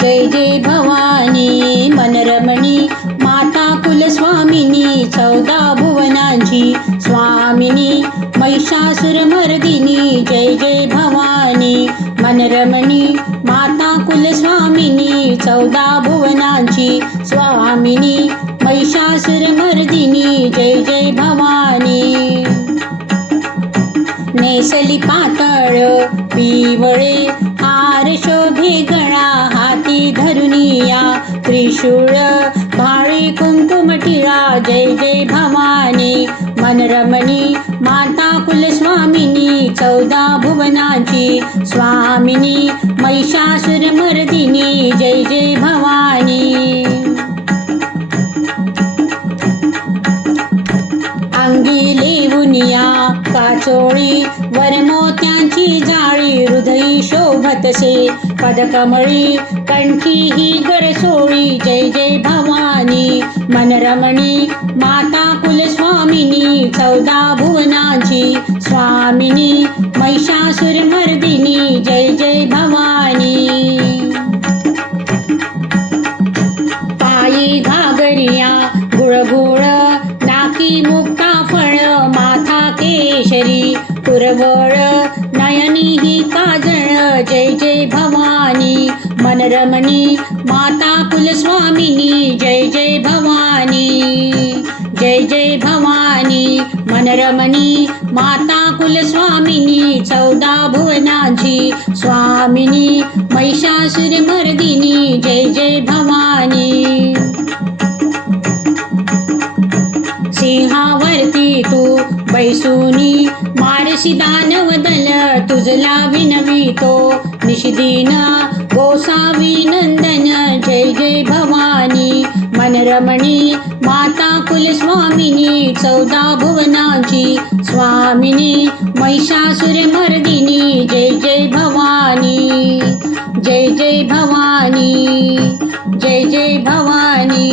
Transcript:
जय जय भवानी मनरमणी माता कुलस्वामिनी 14 भुवनांची स्वामिनी महिषासुरमर्दिनी जय जय भवानी मनरमणी माता कुलस्वामिनी 14 भुवनांची स्वामिनी महिषासुरमर्दिनी जय जय भवानी नेसली पातळ पिवळे हार शोभे गळा हाती धरुनिया त्रिशूळ भाळी कुंकुम टिळा जय जय भवानी मनरमणी माता कुलस्वामिनी 14 भुवनांची स्वामिनी महिषासुरमर्दिनी जय जय भवानी अंगी लेवुनिया काचोळी वरमोत्यांची जाळी हृदयी शोभतसे पदकमळी कंठी ही गरसोळी जय जय भवानी मनरमणी माता कुलस्वामिनी 14 भुवनांची स्वामिनी महिषासुरमर्दिनी जय जय भवानी पायी घागरिया गुळगुळ नाकी मुक्ता फळ माथा केशरी कुरवळ नयनी ही काजळ जय जय भवानी मनरमणी माता कुलस्वामिनी जय जय भवानी जय जय भवानी मनरमणी माता कुलस्वामिनी 14 भुवनांची स्वामिनी महिषासुरमर्दिनी जय जय भवानी सिंहावरती तू बैसुनी मारशी दानवदल तुझला विनवितो निषदीन गोसावी नंदन जय जय भवानी मनरमणी माता कुलस्वामिनी 14 भुवनांची स्वामिनी महिषासुरमर्दिनी जय जय भवानी जय जय भवानी जय जय भवानी।